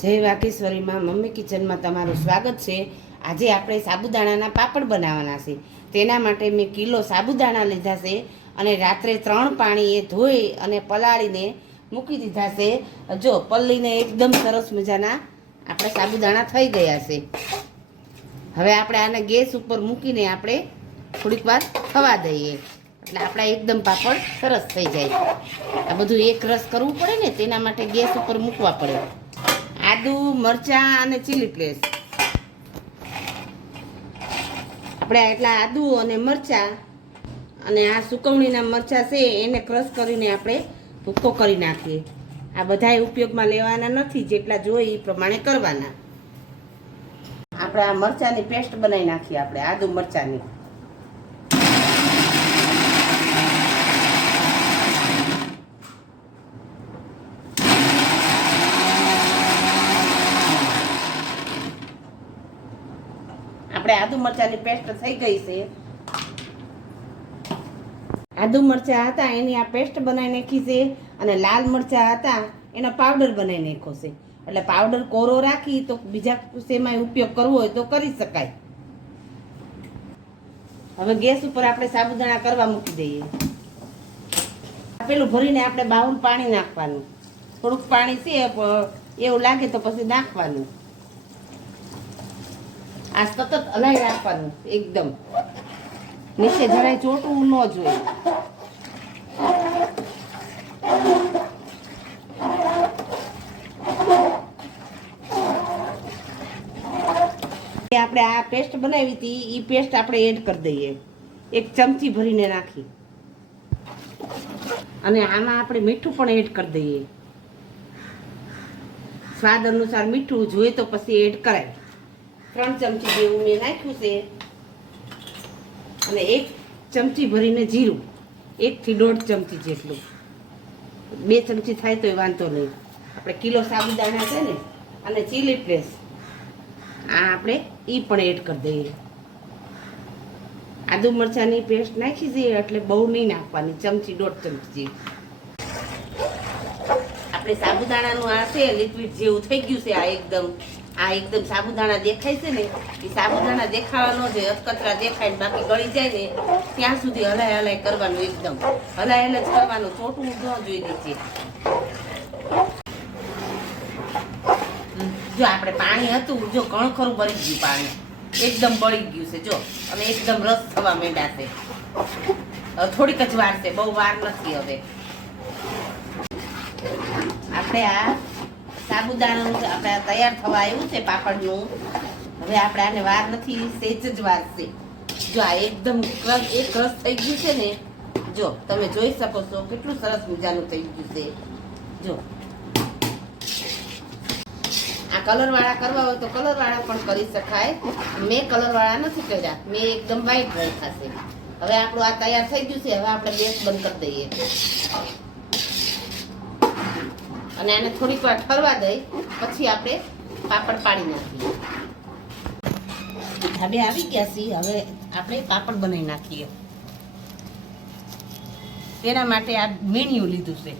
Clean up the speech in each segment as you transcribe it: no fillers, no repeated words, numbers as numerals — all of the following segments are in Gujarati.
જય વાઘેશ્વરીમાં મમ્મી કિચનમાં તમારું સ્વાગત છે। આજે આપણે સાબુદાણાના પાપડ બનાવવાના છે। તેના માટે મેં કિલો સાબુદાણા લીધા છે અને રાત્રે 3 પાણીએ ધોઈ અને પલાળીને મૂકી દીધા છે। જો પલ્લીને એકદમ સરસ મજાના આપણે સાબુદાણા થઈ ગયા છે। હવે આપણે આને ગેસ ઉપર મૂકીને આપણે થોડીક વાર થવા દઈએ એટલે આપણા એકદમ પાપડ સરસ થઈ જાય। આ બધું એક રસ કરવું પડે ને તેના માટે ગેસ ઉપર મૂકવા પડે। આદુ મરચાં અને ચીલી ફ્લેક્સ આપણે એટલા આદુ અને મરચાં અને આ સુકવણીના મરચાં છે એને ક્રશ કરીને આપણે ભૂક્કો કરી નાખીએ। આ બધાય ઉપયોગમાં લેવાના નથી, જેટલા જોઈએ એ પ્રમાણે કરવાના। આપણે આ મરચાંની પેસ્ટ બનાવી નાખીએ, આપણે આદુ મરચાંની। આપણે આદુ મરચાંની પેસ્ટ થઈ ગઈ છે। આદુ મરચાં હતા એની આ પેસ્ટ બનાવી નાખી છે અને લાલ મરચાં હતા એનો પાવડર બનાવી નાખ્યો છે। એટલે પાવડર કોરો રાખી તો બીજા શેમાં ઉપયોગ કરવો હોય તો કરી શકાય। હવે ગેસ ઉપર આપણે સાબુદાણા કરવા મૂકી દઈએ। પેલું ભરીને આપણે બાઉલ પાણી નાખવાનું, થોડુંક પાણી છે એવું લાગે તો પછી નાખવાનું। આ સતત હલાવી રાખવાનું, એકદમ નીચે જરાય ચોટવું ન જોઈએ। આપણે આ પેસ્ટ બનાવી હતી એ પેસ્ટ આપણે એડ કરી દઈએ, 1 ચમચી ભરીને નાખી। અને આમાં આપણે મીઠું પણ એડ કરી દઈએ, સ્વાદ અનુસાર મીઠું જોઈએ તો પછી એડ કરાય। 3 ચમચી જેવું મેં નાખ્યું છે અને 1 ચમચી ભરીને જીરું, 1 થી 1.5 ચમચી જેટલું, 2 ચમચી થાય તો વાંધો નહીં। આપણે કિલો સાબુદાણા છે ને અને ચીલી ફ્લેક્સ આ આપણે એ પણ એડ કરી દઈએ। આદુ મરચાંની પેસ્ટ નાખી છે એટલે બહુ નહીં નાખવાની, ચમચી 1.5 ચમચી। આપણે સાબુદાણાનું આ છે લિક્વિડ જેવું થઈ ગયું છે। આ એકદમ સાબુદાણા દેખાય છે ને એ સાબુદાણા દેખાવા ન જોઈએ, અધકચરા દેખાય ને બાકી ગળી જાય ને ત્યાં સુધી હલાય હલાય કરવાનું, એકદમ હલાય હલાય જ કરવાનું, ચોટવું ન જોઈએ નીચે। જો આપણે પાણી હતું, જો ઘણું ખરું બળી ગયું, પાણી એકદમ બળી ગયું છે જો, અને એકદમ રસ થવા માંડ્યા છે। થોડીક જ વાર છે, બહુ વાર નથી। હવે આપણે આ સાબુદાણાનું આપણે તૈયાર થવા આવ્યું છે પાપડનું। હવે આપણે આને વાર નથી, સેજ જ વાર છે। જો આ એકદમ એક રસ થઈ ગયું છે ને, જો તમે જોઈ શકો છો કેટલું સરસ મજાનું થઈ ગયું છે। જો આ કલર વાળા કરવા હોય તો કલર વાળા પણ કરી શકાય, મેં કલર વાળા નથી કર્યા, મેં એકદમ વ્હાઈટ રાખ્યા છે। હવે આપણું આ તૈયાર થઈ ગયું છે। હવે આપણે ગેસ બંધ કરી દઈએ અને આને થોડીક વાર ઠરવા દઈ પછી આપણે પાપડ પાડી નાખીએ। હવે આવી ગયા છે, હવે આપણે પાપડ બનાવી નાખીએ। તેના માટે આ મેન્યુ લીધું છે।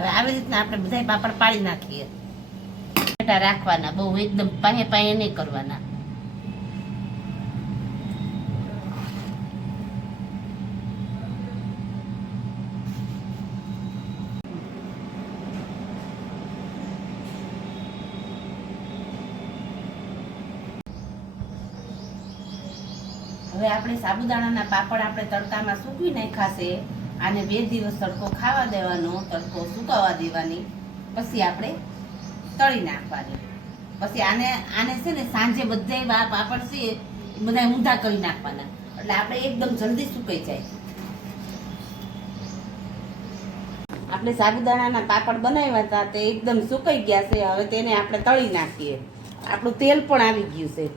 હવે આવી રીતના આપણે બધા પાપડ પાડી નાખીએ। રાખવાના, બહુ એકદમ પાહે પાહે નહીં કરવાના। હવે આપણે સાબુદાણાના પાપડ આપણે તડકામાં સૂકવી નાખ્યા છે। આને 2 દિવસ તડકો ખાવા દેવાનો, તડકો સુકાવા દેવાની, પછી આપણે તળી નાખવાની। પછી આને છે ને સાંજે બધાય પાપડ છે એ બધા ઊંધા કરી નાખવાના, એટલે આપણે એકદમ જલ્દી સુકાઈ જાય. આપણે સાબુદાણાના પાપડ બનાવ્યા હતા તે એકદમ સુકાઈ ગયા છે. હવે તેને આપણે તળી નાખીએ. આપણું તેલ પણ આવી ગયું છે.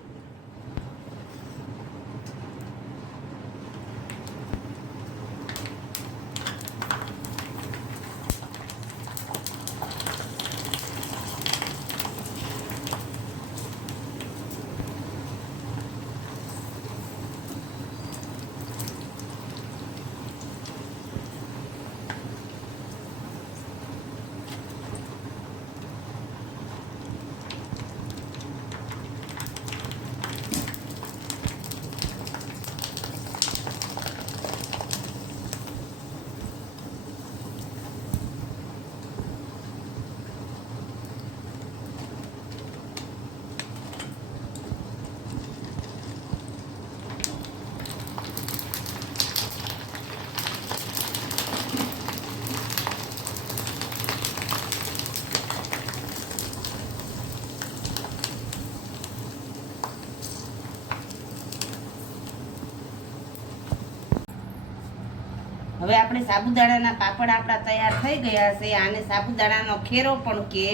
હવે આપણે સાબુદાણાના પાપડ આપણા તૈયાર થઈ ગયા છે. આને સાબુદાણાનો ખેરો પણ કહે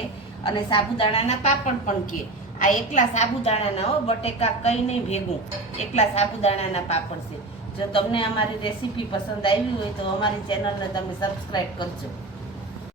અને સાબુદાણાના પાપડ પણ કહે. આ એકલા સાબુદાણાના હો, બટેકા કંઈ નહીં ભેગું, એકલા સાબુદાણાના પાપડ છે. જો તમને અમારી રેસીપી પસંદ આવી હોય તો અમારી ચેનલને તમે સબસ્ક્રાઈબ કરજો.